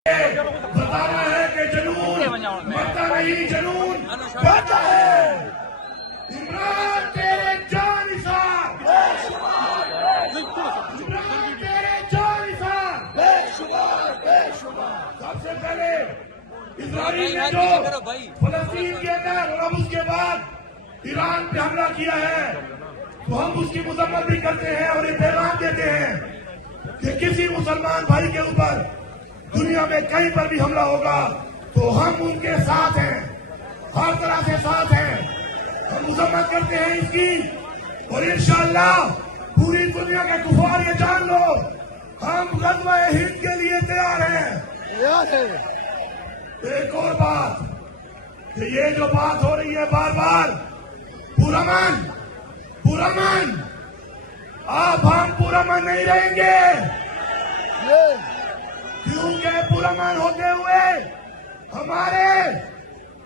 बताना है कि जुनून मरता नहीं, जुनून बढ़ता है। इमरान तेरे जानिसार, इमरान तेरे जानिसार, सबसे पहले इजराइल ने जो फलस्तीन के अंदर और अब उसके बाद ईरान पे हमला किया है, तो हम उसकी मजम्मत भी करते हैं और ये पैगाम देते हैं कि किसी मुसलमान भाई के ऊपर दुनिया में कहीं पर भी हमला होगा तो हम उनके साथ हैं, हर तरह से साथ हैं। हम मजम्मत करते हैं इसकी और इंशाअल्लाह पूरी दुनिया के कुफार ये जान लो, हम गज़वा हिंद के लिए तैयार हैं। एक और बात कि ये जो बात हो रही है बार बार पुरअमन, अब हम पुरअमन नहीं रहेंगे, क्योंकि पुरअमन होते हुए हमारे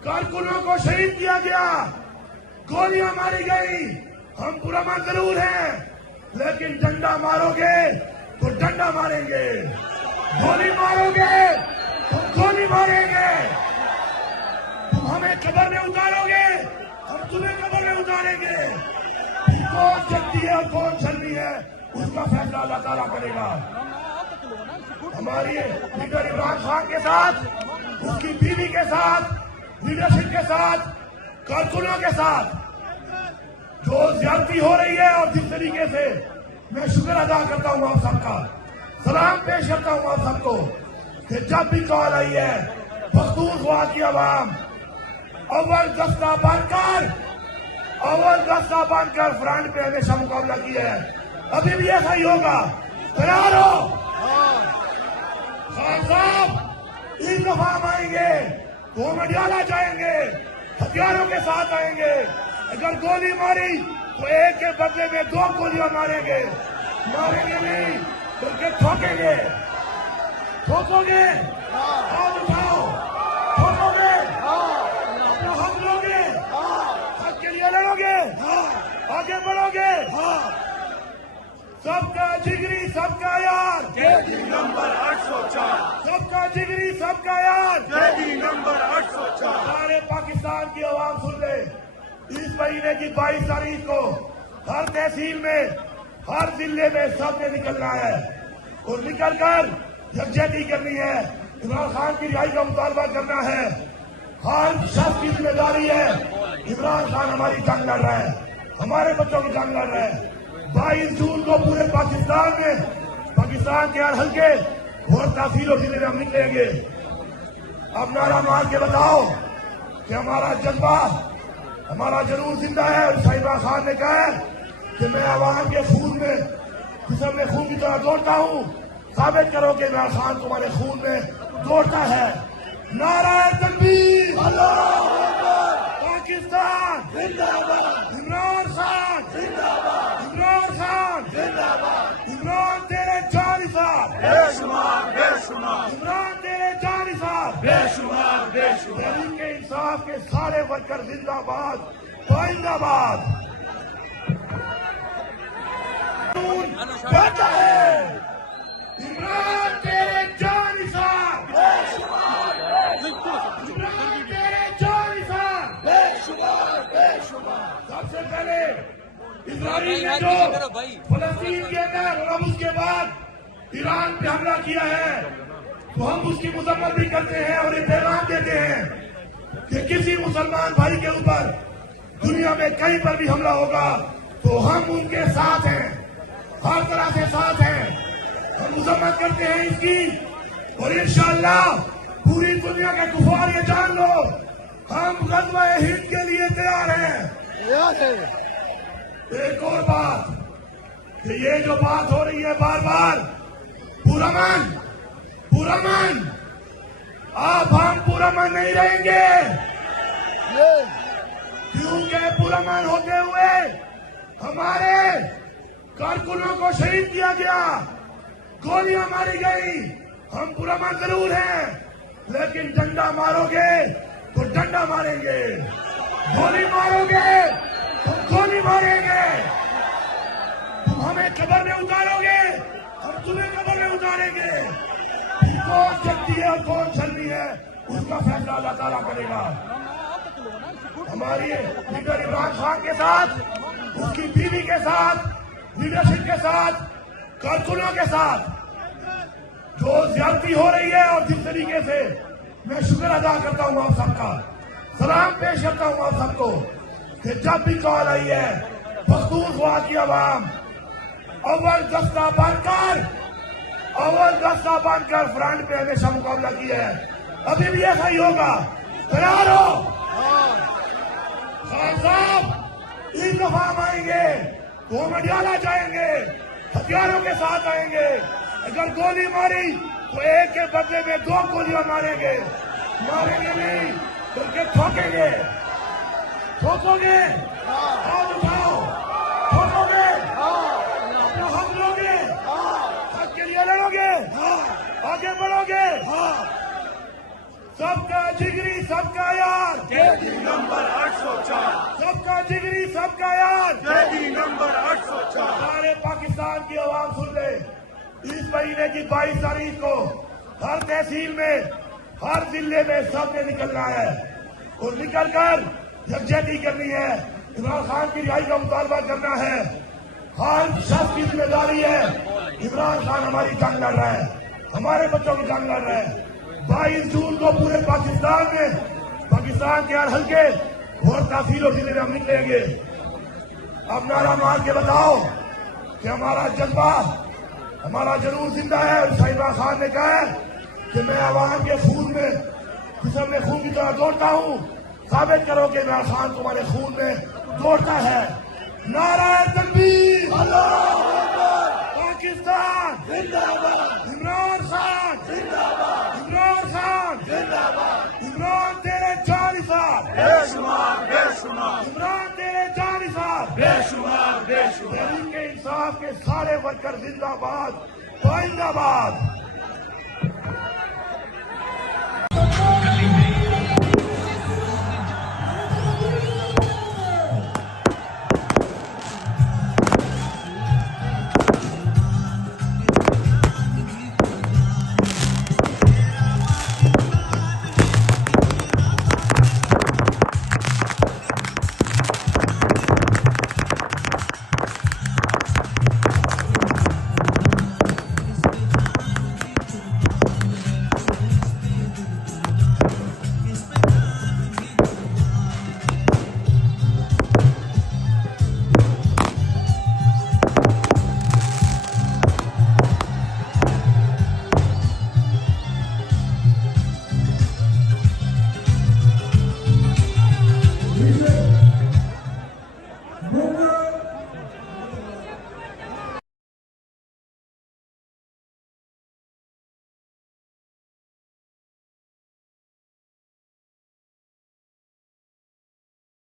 कारकुनों को शहीद किया गया, गोलियां मारी गई। हम पुरअमन जरूर हैं, लेकिन डंडा मारोगे तो डंडा मारेंगे, गोली मारोगे तो गोली मारेंगे। तुम हमें कब्र में उतारोगे, हम तुम्हें कब्र में उतारेंगे। कौन शक्ति है और कौन शर्मी है उसका फैसला अल्लाह ताला करेगा। हमारी लीडर इमरान खान के साथ, उसकी बीवी के साथ, लीडरशिप के साथ, कारकुनों के साथ जो ज्यादती हो रही है और जिस तरीके से मैं शुक्र अदा करता हूँ आप सबका, सलाम पेश करता हूँ आप सबको कि जब भी कॉल आई है मखदूम हुआ की आवाम अव्वल दस्ता बनकर फ्रंट पे हमेशा मुकाबला किया है, अभी भी ऐसा ही होगा। तैयार हो? खान साहब इस दफा हम आएंगे तो मडियाला जाएंगे, हथियारों के साथ आएंगे। अगर गोली मारी तो एक के बदले में दो गोलियां मारेंगे नहीं बल्कि ठोकेंगे। ठोकोगे? हाथ उठाओ। ठोकोगे? अपना हक लोगे? हक के लिए लड़ोगे? आगे बढ़ोगे? सबका जिगरी सबका यार, केडी नंबर 804, सबका जिगरी सबका यार, केडी नंबर 804। सारे पाकिस्तान की आवाम सुन ले, इस महीने की 22 तारीख को हर तहसील में, हर जिले में सबने निकलना है और निकल कर यकजहती करनी है। इमरान खान की रिहाई का मुतालबा करना है। हर शख्स की जिम्मेदारी है। इमरान खान हमारी जंग लड़ रहा है, हमारे बच्चों की जंग लड़ रहा है। 22 जून को पूरे पाकिस्तान में, पाकिस्तान के हर हल्के और तहसील और जिले में हम निकलेंगे। अब नारा मार के बताओ कि हमारा जज्बा, हमारा जुनून जिंदा है। और इमरान खान ने कहा है कि मैं आवाम के खून में, जिसम में खून की तरह दौड़ता हूँ, साबित करो कि इमरान खान तुम्हारे खून में दौड़ता है। नारा तकबीर, पाकिस्तान जिंदाबाद, इमरान खान जिंदाबाद, इमरान खान जिंदाबाद। इमरान तेरे जानिसार, बेशुमार बेशुमार, इमरान तेरे जानिसार। बेशुमार बेशुमार। तहरीक इंसाफ के सारे वर्कर जिंदाबाद, जिंदाबाद। बढ़ता है। इमरान तेरे जानिसार, इमरान तेरे जानिसार। बेशुमार बेशुमार। सबसे पहले इजराइल ने जो फलस्तीन के अंदर और अब उसके बाद ईरान पे हमला किया है, तो हम उसकी मजम्मत भी करते हैं और ये पैगाम देते हैं कि किसी मुसलमान भाई के ऊपर दुनिया में कहीं पर भी हमला होगा तो हम उनके साथ हैं, हर तरह से साथ हैं। हम मजम्मत करते हैं इसकी और इंशाअल्लाह पूरी दुनिया के कुफार ये जान लो, हम गज़वा हिंद के लिए तैयार हैं। एक और बात कि ये जो बात हो रही है बार बार पुरअमन, अब हम पुरअमन नहीं रहेंगे, क्योंकि पुरअमन होते हुए हमारे कारकुनों को शहीद किया गया, गोलियां मारी गई। हम पुरअमन जरूर हैं, लेकिन डंडा मारोगे तो डंडा मारेंगे, गोली मारोगे तो गोली मारेंगे। तुम हमें कब्र में उतारोगे, हम तुम्हें कब्र में उतारेंगे। कौन शक्ति है ہے اور کون شرمی ہے اس کا فیصلہ اللہ تعالیٰ کرے گا. ہماری لیڈر عمران خان کے ساتھ، اس کی بیوی کے ساتھ، لیڈرشپ کے ساتھ، کارکنوں کے ساتھ جو زیادتی ہو رہی ہے، اور جس طریقے سے میں شکر ادا کرتا ہوں آپ سب کا، سلام پیش کرتا ہوں آپ سب کو کہ جب بھی کال آئی ہے پختونخوا کی عوام اول دستہ بن کر فرنٹ پہ ہمیشہ مقابلہ کیا ہے. ابھی بھی ایسا ہی ہوگا. تیار ہو؟ خان صاحب اس دفعہ ہم آئیں گے تو مڈیالہ جائیں گے، ہتھیاروں کے ساتھ آئیں گے. اگر گولی ماری تو ایک کے بدلے میں 2 گولیاں ماریں گے نہیں بلکہ ٹھوکیں گے. ٹھوکو گے؟ ہاتھ اٹھاؤ. ٹھوکو گے؟ اپنا حق لو گے؟ حق کے لیے لڑو گے؟ آگے بڑھو گے؟ سب کا جگری سب کا یار، قیدی نمبر 804، سب کا جگری سب کا یار. قیدی نمبر 804. سارے پاکستان کی عوام سن لے، اس مہینے کی 22 تاریخ کو ہر تحصیل میں، ہر ضلع میں سب نے نکلنا ہے اور نکل کر یکجہتی کرنی ہے. عمران خان کی رہائی کا مطالبہ کرنا ہے. ہر شخص کی ذمہ داری ہے. عمران خان ہماری جنگ لڑ رہا ہے، ہمارے بچوں کی جنگ لڑ رہا ہے. 22 جون کو پورے پاکستان میں، پاکستان کے ہر حلقے اور تحصیل اور ضلع میں ہم نکلیں گے. اب نعرہ مار کے بتاؤ کہ ہمارا جذبہ، ہمارا جنون زندہ ہے. عمران خان نے کہا ہے کہ میں عوام کے خون میں، جسم میں خون کی طرح دوڑتا ہوں. ثابت کرو کہ عمران خان تمہارے خون میں دوڑتا ہے. نعرہ تکبیر، پاکستان زندہ باد، عمران خان، عمران خان، عمران تیرے جانثار، بے شمار بے شمار عمران تیرے جانثار. بے شمار بے شمار. تحریک انصاف کے سارے ورکر زندہ باد، پائندہ باد.